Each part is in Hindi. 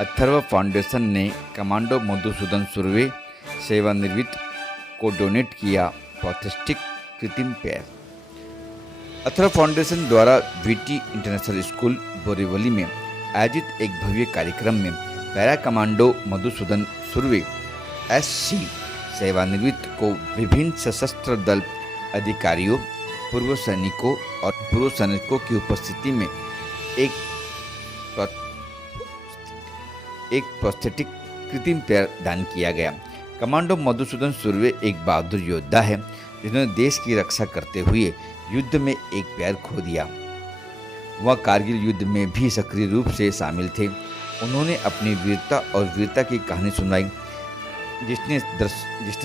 अथर्व फाउंडेशन ने कमांडो मधुसूदन सुर्वे सेवानिवृत्त को डोनेट किया प्रोस्थेटिक कृत्रिम पैर। अथर्व फाउंडेशन द्वारा वीटी इंटरनेशनल स्कूल बोरीवली में आयोजित एक भव्य कार्यक्रम में para commando Madhusudan Surve SC सेवानिवृत्त को विभिन्न सशस्त्र दल अधिकारियों, पूर्व सैनिकों और पूर्व सैनिकों की उपस्थिति में एक प्रोस्थेटिक कृत्रिम पैर दान किया गया। कमांडो मधुसूदन सुर्वे एक बहादुर योद्धा है जिन्होंने देश की रक्षा करते हुए युद्ध में एक पैर खो दिया। वह कारगिल युद्ध में भी सक्रिय रूप से शामिल थे। उन्होंने अपनी वीरता और वीरता की कहानी सुनाई जिसने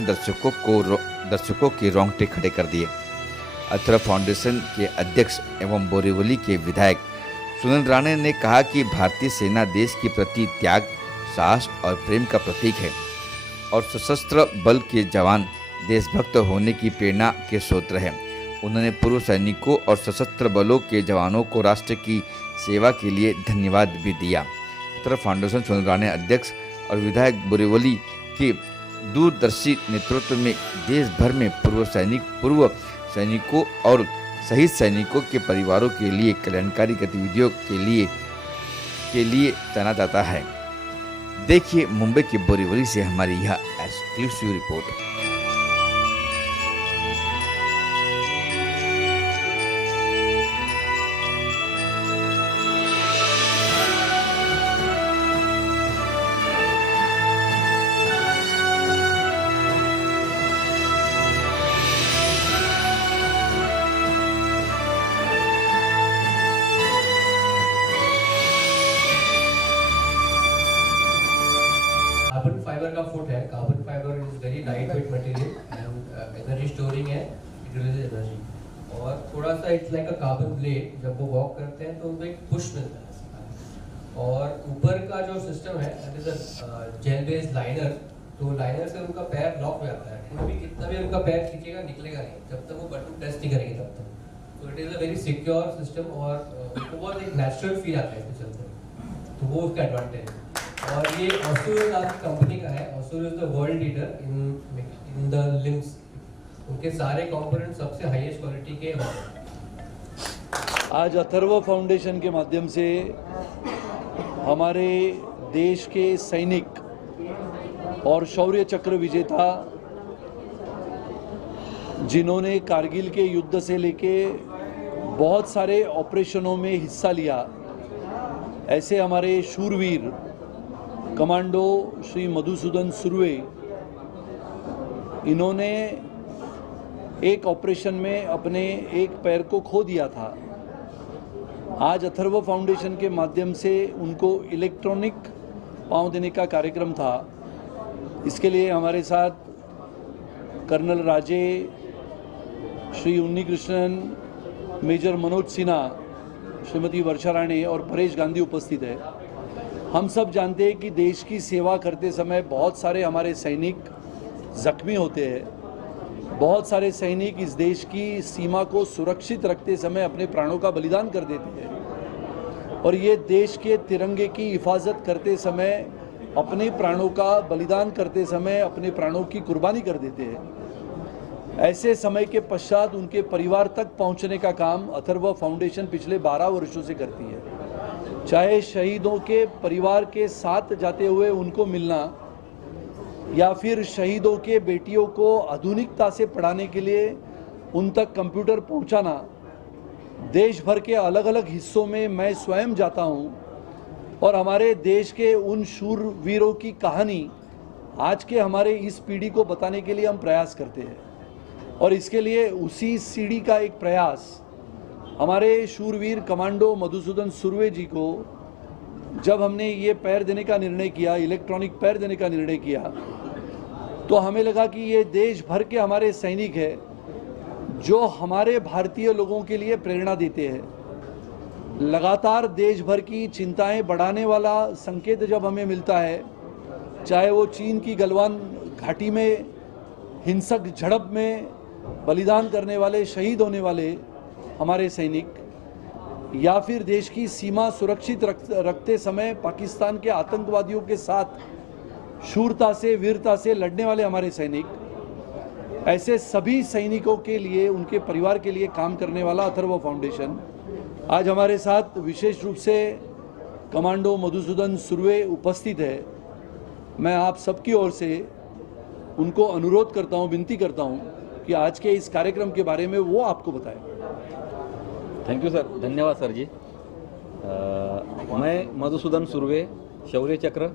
दर्शकों के रोंगटे खड़े कर दिए। अथर्व फाउंडेशन के अध्यक्ष एवं बोरीवली के विधायक सुनील राणे ने कहा कि भारतीय सेना देश के प्रति त्याग, साहस और प्रेम का प्रतीक है और सशस्त्र बल के जवान देशभक्त होने की प्रेरणा के स्रोत हैं। उन्होंने पूर्व सैनिकों और सशस्त्र बलों के जवानों को राष्ट्र की सेवा के लिए धन्यवाद भी दिया। अथर्व फाउंडेशन सुनील राणे अध्यक्ष और विधायक बोरीवली के दूरदर्शी नेतृत्व में देश भर में पूर्व सैनिकों और शहीद सैनिकों के परिवारों के लिए कल्याणकारी गतिविधियों के लिए जाना जाता है। देखिए मुंबई के बोरीवली से हमारी यह एक्सक्लूसिव रिपोर्ट। कार्बन फाइबर का फुट है। Carbon fibre is very light weight material and energy storing है, इट रिलीज एनर्जी। और थोड़ा सा it's like a carbon blade, जब वो वॉक करते हैं तो उनको एक पुश मिलता है। और ऊपर का जो सिस्टम है that is a gel based liner, तो लाइनर से उनका पैर लॉक हो जाता है। कोई भी कितना भी उनका पैर खींचेगा निकलेगा नहीं जब तक वो बटन प्रेस नहीं करेंगे तब तक। तो it is a very secure system और उनको बहुत एक नेचुरल फील आता है इसके चलते, तो वो उसका एडवांटेज है। और ये ऑसुर नाम की कंपनी का है। Ossur is the world leader in the limbs. उनके सारे कंपोनेंट सबसे हाईएस्ट क्वालिटी के होते हैं। आज अथर्व फाउंडेशन के माध्यम से हमारे देश के सैनिक और शौर्य चक्र विजेता जिन्होंने कारगिल के युद्ध से लेके बहुत सारे ऑपरेशनों में हिस्सा लिया, ऐसे हमारे शूरवीर कमांडो श्री मधुसूदन सुर्वे, इन्होंने एक ऑपरेशन में अपने एक पैर को खो दिया था। आज अथर्व फाउंडेशन के माध्यम से उनको इलेक्ट्रॉनिक पाँव देने का कार्यक्रम था। इसके लिए हमारे साथ कर्नल राजे, श्री उन्नी कृष्णन, मेजर मनोज सिन्हा, श्रीमती वर्षा राणे और परेश गांधी उपस्थित है। हम सब जानते हैं कि देश की सेवा करते समय बहुत सारे हमारे सैनिक जख्मी होते हैं। बहुत सारे सैनिक इस देश की सीमा को सुरक्षित रखते समय अपने प्राणों का बलिदान कर देते हैं और ये देश के तिरंगे की हिफाजत करते समय, अपने प्राणों का बलिदान करते समय अपने प्राणों की कुर्बानी कर देते हैं। ऐसे समय के पश्चात उनके परिवार तक पहुंचने का काम अथर्व फाउंडेशन पिछले 12 वर्षों से करती है। चाहे शहीदों के परिवार के साथ जाते हुए उनको मिलना या फिर शहीदों के बेटियों को आधुनिकता से पढ़ाने के लिए उन तक कंप्यूटर पहुंचाना। देश भर के अलग अलग हिस्सों में मैं स्वयं जाता हूं और हमारे देश के उन शूरवीरों की कहानी आज के हमारे इस पीढ़ी को बताने के लिए हम प्रयास करते हैं। और इसके लिए उसी सीढ़ी का एक प्रयास हमारे शूरवीर कमांडो मधुसूदन सुर्वे जी को, जब हमने ये पैर देने का निर्णय किया, इलेक्ट्रॉनिक पैर देने का निर्णय किया, तो हमें लगा कि ये देश भर के हमारे सैनिक हैं जो हमारे भारतीय लोगों के लिए प्रेरणा देते हैं। लगातार देश भर की चिंताएं बढ़ाने वाला संकेत जब हमें मिलता है, चाहे वो चीन की गलवान घाटी में हिंसक झड़प में बलिदान करने वाले, शहीद होने वाले हमारे सैनिक, या फिर देश की सीमा सुरक्षित रखते समय पाकिस्तान के आतंकवादियों के साथ शूरता से, वीरता से लड़ने वाले हमारे सैनिक, ऐसे सभी सैनिकों के लिए, उनके परिवार के लिए काम करने वाला अथर्व फाउंडेशन आज हमारे साथ विशेष रूप से कमांडो मधुसूदन सुर्वे उपस्थित है। मैं आप सबकी ओर से उनको अनुरोध करता हूं, विनती करता हूं कि आज के इस कार्यक्रम के बारे में वो आपको बताएं। थैंक यू सर, धन्यवाद सर जी। मैं मधुसूदन सुर्वे, शौर्य चक्र।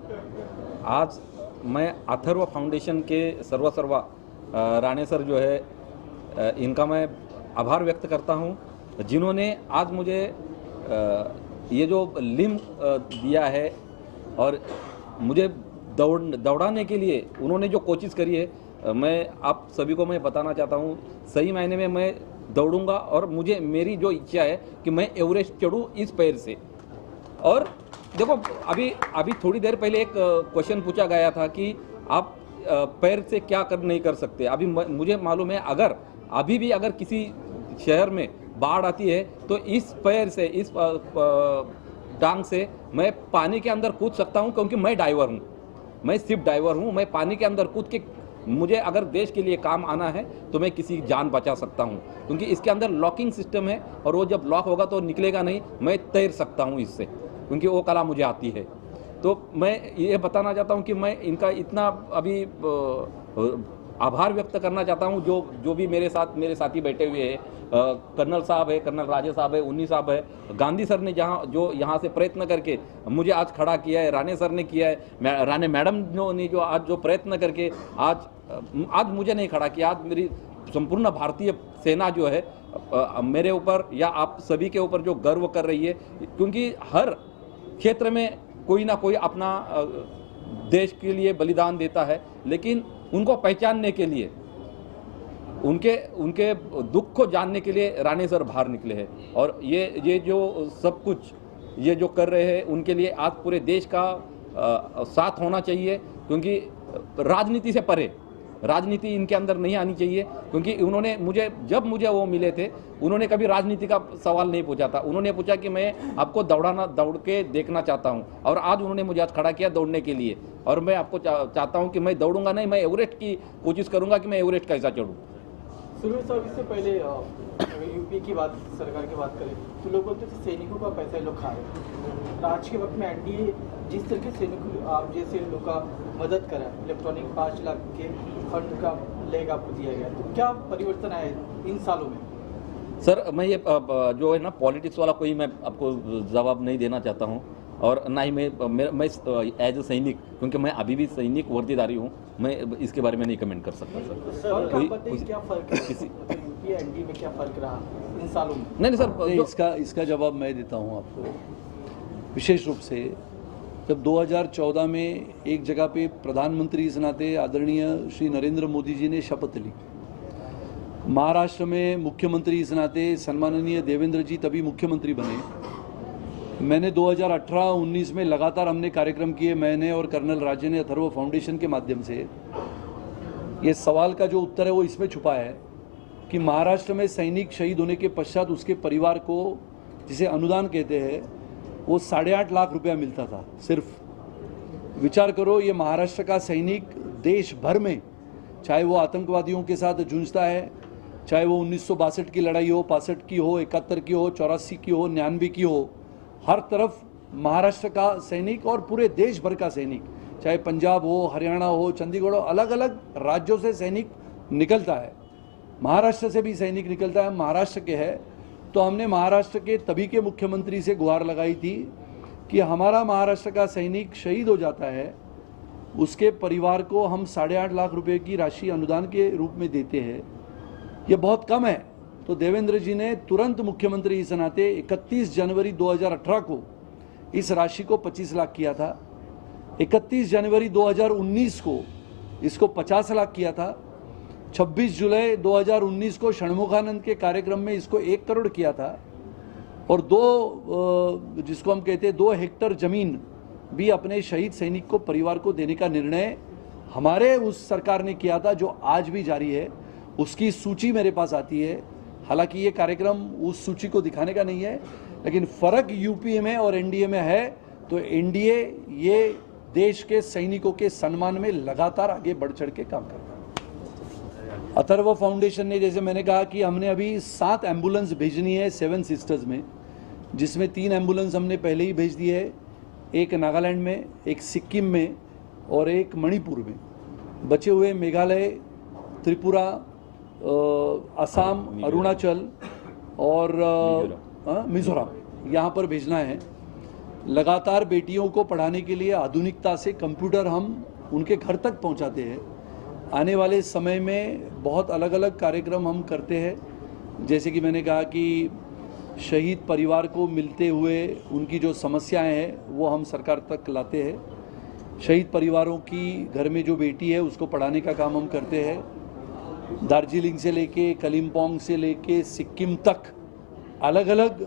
आज मैं अथर्व फाउंडेशन के सर्वा राणे सर जो है इनका मैं आभार व्यक्त करता हूं, जिन्होंने आज मुझे ये जो लिम्ब दिया है और मुझे दौड़ाने के लिए उन्होंने जो कोशिश करी है, मैं आप सभी को मैं बताना चाहता हूँ, सही मायने में मैं दौड़ूंगा और मेरी जो इच्छा है कि मैं एवरेस्ट चढ़ूँ इस पैर से। और देखो, अभी थोड़ी देर पहले एक क्वेश्चन पूछा गया था कि आप पैर से क्या नहीं कर सकते। अभी मुझे मालूम है, अगर अभी भी अगर किसी शहर में बाढ़ आती है तो इस पैर से, इस टांग से मैं पानी के अंदर कूद सकता हूं, क्योंकि मैं डाइवर हूं, मैं सिर्फ डाइवर हूं। मैं पानी के अंदर कूद के, मुझे अगर देश के लिए काम आना है तो मैं किसी की जान बचा सकता हूं, क्योंकि इसके अंदर लॉकिंग सिस्टम है और वो जब लॉक होगा तो निकलेगा नहीं। मैं तैर सकता हूं इससे, क्योंकि वो कला मुझे आती है। तो मैं ये बताना चाहता हूं कि मैं इनका इतना अभी आभार व्यक्त करना चाहता हूं, जो भी मेरे साथी बैठे हुए हैं। कर्नल साहब है, कर्नल राजे साहब है, उन्नी साहब है, गांधी सर ने जो यहाँ से प्रयत्न करके मुझे आज खड़ा किया है, राणे सर ने किया है, राणे मैडम ने जो आज जो प्रयत्न करके आज मुझे नहीं खड़ा किया, आज मेरी संपूर्ण भारतीय सेना जो है मेरे ऊपर या आप सभी के ऊपर जो गर्व कर रही है, क्योंकि हर क्षेत्र में कोई ना कोई अपना देश के लिए बलिदान देता है, लेकिन उनको पहचानने के लिए, उनके दुख को जानने के लिए राणे सर बाहर निकले हैं। और ये जो सब कुछ ये जो कर रहे हैं, उनके लिए आज पूरे देश का साथ होना चाहिए, क्योंकि राजनीति से परे, राजनीति इनके अंदर नहीं आनी चाहिए। क्योंकि उन्होंने जब मुझे वो मिले थे, उन्होंने कभी राजनीति का सवाल नहीं पूछा था। उन्होंने पूछा कि मैं आपको दौड़ के देखना चाहता हूं, और आज उन्होंने मुझे आज खड़ा किया दौड़ने के लिए। और मैं आपको चाहता हूं कि मैं दौड़ूंगा नहीं, मैं एवरेस्ट की कोशिश करूंगा कि मैं एवरेस्ट कैसा चढ़ूँ। सुरेश साहब, इससे पहले यूपी की बात, सरकार की बात करें तो लोग बोलते थे सैनिकों का पैसा ये लोग खा रहे हैं। आज के वक्त में एनडीए जिस तरह के सैनिकों आप जैसे लोग का मदद करा, इलेक्ट्रॉनिक 5 लाख के फंड का लेग आपको दिया गया, तो क्या परिवर्तन आए इन सालों में? सर, मैं ये जो है ना पॉलिटिक्स वाला कोई मैं आपको जवाब नहीं देना चाहता हूँ, और ना ही मैं एज ए सैनिक, क्योंकि मैं अभी भी सैनिक वर्दीधारी हूँ, मैं इसके बारे में नहीं कमेंट कर सकता सर। क्या फर्क है यूपी एनडीए में, क्या फर्क रहा इन सालों में? नहीं सर, इसका जवाब मैं देता हूँ आपको। विशेष रूप से जब 2014 में एक जगह पे प्रधानमंत्री इस नाते आदरणीय श्री नरेंद्र मोदी जी ने शपथ ली, महाराष्ट्र में मुख्यमंत्री इस नाते सम्माननीय देवेंद्र जी तभी मुख्यमंत्री बने। मैंने 2018-19 में लगातार हमने कार्यक्रम किए, मैंने और कर्नल राजे ने अथर्व फाउंडेशन के माध्यम से। ये सवाल का जो उत्तर है वो इसमें छुपा है कि महाराष्ट्र में सैनिक शहीद होने के पश्चात उसके परिवार को, जिसे अनुदान कहते हैं, वो 8.5 लाख रुपया मिलता था सिर्फ। विचार करो, ये महाराष्ट्र का सैनिक देश भर में, चाहे वो आतंकवादियों के साथ जूझता है, चाहे वो 1962 की लड़ाई हो, 65 की हो, 71 की हो, 84 की हो, 99 की हो, हर तरफ महाराष्ट्र का सैनिक और पूरे देश भर का सैनिक, चाहे पंजाब हो, हरियाणा हो, चंडीगढ़ हो, अलग अलग राज्यों से सैनिक निकलता है। महाराष्ट्र से भी सैनिक निकलता है, महाराष्ट्र के है। तो हमने महाराष्ट्र के तभी के मुख्यमंत्री से गुहार लगाई थी कि हमारा महाराष्ट्र का सैनिक शहीद हो जाता है, उसके परिवार को हम 8.5 लाख रुपए की राशि अनुदान के रूप में देते हैं। ये बहुत कम है। तो देवेंद्र जी ने तुरंत मुख्यमंत्री इस नाते 31 जनवरी 2018 को इस राशि को 25 लाख किया था। 31 जनवरी 2019 को इसको 50 लाख किया था। 26 जुलाई 2019 को षणमुखानंद के कार्यक्रम में इसको 1 करोड़ किया था। और जिसको हम कहते हैं 2 हेक्टेयर जमीन भी अपने शहीद सैनिक को परिवार को देने का निर्णय हमारे उस सरकार ने किया था, जो आज भी जारी है। उसकी सूची मेरे पास आती है, हालांकि ये कार्यक्रम उस सूची को दिखाने का नहीं है, लेकिन फर्क यूपीए में और एनडीए में है। तो एनडीए ये देश के सैनिकों के सम्मान में लगातार आगे बढ़ चढ़ के काम करता है। अथर्व फाउंडेशन ने, जैसे मैंने कहा कि हमने अभी 7 एम्बुलेंस भेजनी है 7 सिस्टर्स में, जिसमें 3 एम्बुलेंस हमने पहले ही भेज दी है, एक नागालैंड में, एक सिक्किम में और एक मणिपुर में। बचे हुए मेघालय, त्रिपुरा, असम, अरुणाचल और मिजोरम यहाँ पर भेजना है। लगातार बेटियों को पढ़ाने के लिए आधुनिकता से कंप्यूटर हम उनके घर तक पहुँचाते हैं। आने वाले समय में बहुत अलग अलग कार्यक्रम हम करते हैं, जैसे कि मैंने कहा कि शहीद परिवार को मिलते हुए उनकी जो समस्याएं हैं वो हम सरकार तक लाते हैं। शहीद परिवारों की घर में जो बेटी है उसको पढ़ाने का काम हम करते हैं। दार्जिलिंग से लेके कलिम्पोंग से लेके सिक्किम तक अलग अलग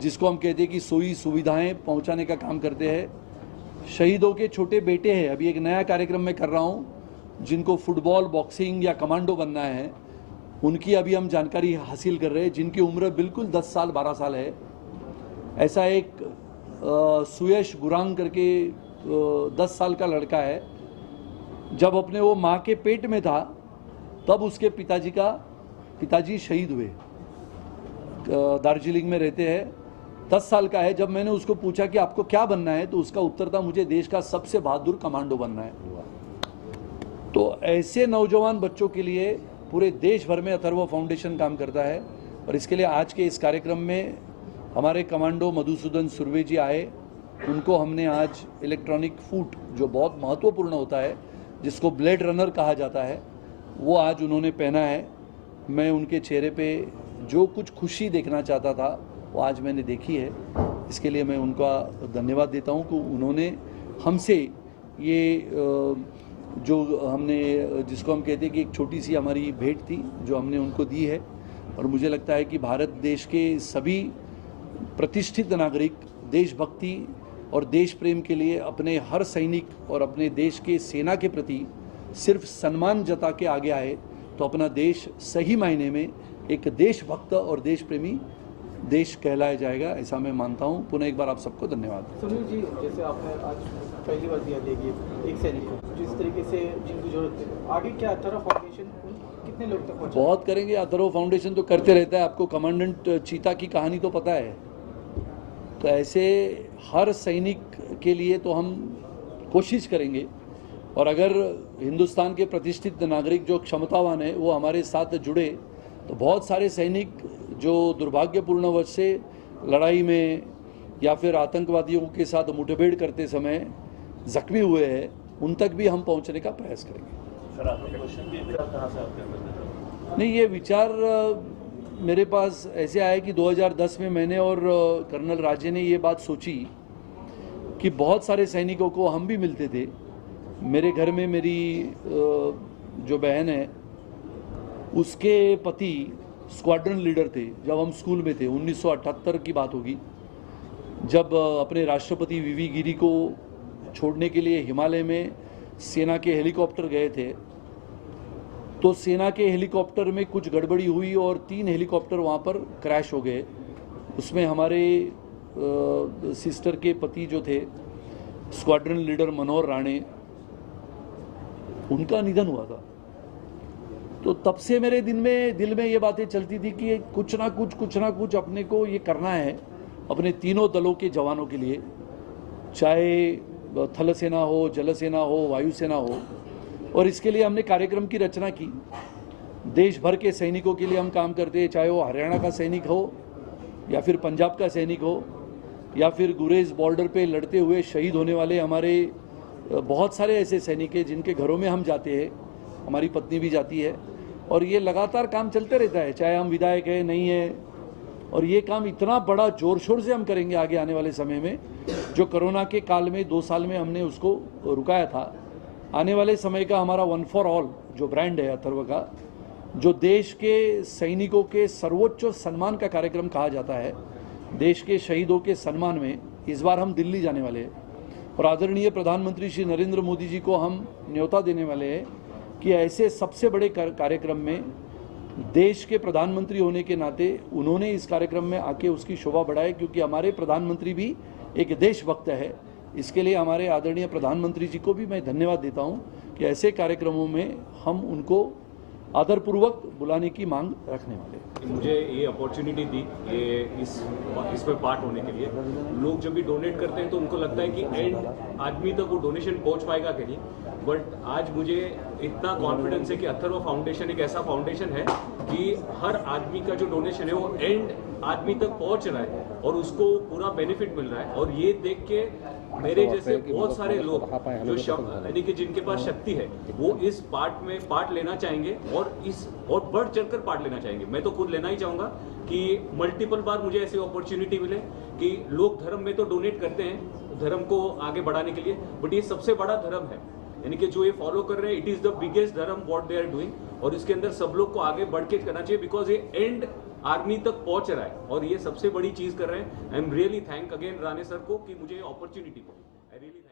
जिसको हम कहते हैं कि सोई सुविधाएं पहुंचाने का काम करते हैं। शहीदों के छोटे बेटे हैं, अभी एक नया कार्यक्रम मैं कर रहा हूं, जिनको फुटबॉल, बॉक्सिंग या कमांडो बनना है, उनकी अभी हम जानकारी हासिल कर रहे हैं, जिनकी उम्र बिल्कुल 10 साल 12 साल है। ऐसा एक सुयश गुरांग करके 10 साल का लड़का है, जब अपने वो माँ के पेट में था तब उसके पिताजी शहीद हुए। दार्जिलिंग में रहते हैं, 10 साल का है। जब मैंने उसको पूछा कि आपको क्या बनना है, तो उसका उत्तर था मुझे देश का सबसे बहादुर कमांडो बनना है। तो ऐसे नौजवान बच्चों के लिए पूरे देश भर में अथर्व फाउंडेशन काम करता है। और इसके लिए आज के इस कार्यक्रम में हमारे कमांडो मधुसूदन सुर्वे जी आए। उनको हमने आज इलेक्ट्रॉनिक फूट, जो बहुत महत्वपूर्ण होता है, जिसको ब्लेड रनर कहा जाता है, वो आज उन्होंने पहना है। मैं उनके चेहरे पे जो कुछ खुशी देखना चाहता था वो आज मैंने देखी है। इसके लिए मैं उनका धन्यवाद देता हूँ कि उन्होंने हमसे ये जो हमने, जिसको हम कहते हैं कि एक छोटी सी हमारी भेंट थी, जो हमने उनको दी है। और मुझे लगता है कि भारत देश के सभी प्रतिष्ठित नागरिक देशभक्ति और देश प्रेम के लिए अपने हर सैनिक और अपने देश के सेना के प्रति सिर्फ सम्मान जता के आगे आए, तो अपना देश सही मायने में एक देशभक्त और देश प्रेमी देश कहलाया जाएगा, ऐसा मैं मानता हूँ। पुनः एक बार आप सबको धन्यवाद। सुनील जी, जैसे आपने आज पहली बार दिया देगी एक सैनिक को, जिस तरीके से जिनको जरूरत है, आगे क्या अथर्व फाउंडेशन कितने लोग तक पहुँचे? बहुत करेंगे। अथर्व फाउंडेशन तो करते रहता है। आपको कमांडेंट चीता की कहानी तो पता है। तो ऐसे हर सैनिक के लिए तो हम कोशिश करेंगे। और अगर हिंदुस्तान के प्रतिष्ठित नागरिक जो क्षमतावान है वो हमारे साथ जुड़े, तो बहुत सारे सैनिक जो दुर्भाग्यपूर्णवश से लड़ाई में या फिर आतंकवादियों के साथ मुठभेड़ करते समय जख्मी हुए हैं, उन तक भी हम पहुंचने का प्रयास करेंगे। सर, आपका क्वेश्चन भी कहाँ से आपके अंदर? नहीं, ये विचार मेरे पास ऐसे आया कि 2010 में मैंने और कर्नल राजे ने ये बात सोची कि बहुत सारे सैनिकों को हम भी मिलते थे। मेरे घर में मेरी जो बहन है, उसके पति स्क्वाड्रन लीडर थे जब हम स्कूल में थे। 1978 की बात होगी, जब अपने राष्ट्रपति वीवी गिरी को छोड़ने के लिए हिमालय में सेना के हेलीकॉप्टर गए थे। तो सेना के हेलीकॉप्टर में कुछ गड़बड़ी हुई और 3 हेलीकॉप्टर वहाँ पर क्रैश हो गए। उसमें हमारे सिस्टर के पति जो थे, स्क्वाड्रन लीडर मनोहर राणे, उनका निधन हुआ था। तो तब से मेरे दिल में ये बातें चलती थी कि कुछ ना कुछ अपने को ये करना है अपने तीनों दलों के जवानों के लिए, चाहे थल सेना हो, जल सेना हो, वायुसेना हो। और इसके लिए हमने कार्यक्रम की रचना की। देश भर के सैनिकों के लिए हम काम करते हैं, चाहे वो हरियाणा का सैनिक हो या फिर पंजाब का सैनिक हो या फिर गुरेज बॉर्डर पे लड़ते हुए शहीद होने वाले हमारे बहुत सारे ऐसे सैनिक हैं जिनके घरों में हम जाते हैं, हमारी पत्नी भी जाती है। और ये लगातार काम चलते रहता है, चाहे हम विधायक हैं नहीं है। और ये काम इतना बड़ा जोर शोर से हम करेंगे आगे आने वाले समय में, जो कोरोना के काल में 2 साल में हमने उसको रुकाया था। आने वाले समय का हमारा वन फॉर ऑल जो ब्रांड है अथर्व का, जो देश के सैनिकों के सर्वोच्च सम्मान का कार्यक्रम कहा जाता है, देश के शहीदों के सम्मान में इस बार हम दिल्ली जाने वाले हैं। और आदरणीय प्रधानमंत्री श्री नरेंद्र मोदी जी को हम न्योता देने वाले हैं कि ऐसे सबसे बड़े कार्यक्रम में देश के प्रधानमंत्री होने के नाते उन्होंने इस कार्यक्रम में आके उसकी शोभा बढ़ाई, क्योंकि हमारे प्रधानमंत्री भी एक देशभक्त है। इसके लिए हमारे आदरणीय प्रधानमंत्री जी को भी मैं धन्यवाद देता हूं कि ऐसे कार्यक्रमों में हम उनको आदरपूर्वक बुलाने की मांग रखने वाले। मुझे ये अपॉर्चुनिटी दी ये इसमें पार्ट होने के लिए। लोग जब भी डोनेट करते हैं तो उनको लगता है कि एंड आदमी तक वो डोनेशन पहुंच पाएगा कि नहीं, बट आज मुझे इतना कॉन्फिडेंस है कि अथर्व फाउंडेशन एक ऐसा फाउंडेशन है कि हर आदमी का जो डोनेशन है वो एंड आदमी तक पहुंच रहा है और उसको पूरा बेनिफिट मिल रहा है। और ये देख के मेरे जैसे बहुत सारे लोग जो यानी कि जिनके पास शक्ति है वो इस पार्ट में पार्ट लेना चाहेंगे और बढ़ चढ़कर पार्ट लेना चाहेंगे। मैं तो खुद लेना ही चाहूँगा कि मल्टीपल बार मुझे ऐसी अपॉर्चुनिटी मिले कि लोग धर्म में तो डोनेट करते हैं धर्म को आगे बढ़ाने के लिए, बट ये सबसे बड़ा धर्म है, यानी कि जो ये फॉलो कर रहे हैं इट इज द बिगेस्ट धर्म व्हाट दे आर डूइंग। और इसके अंदर सब लोग को आगे बढ़ के करना चाहिए बिकॉज ये एंड आर्मी तक पहुंच रहा है और ये सबसे बड़ी चीज कर रहे हैं। I am really thank again Rane sir को कि मुझे अपॉर्चुनिटी को आई रियली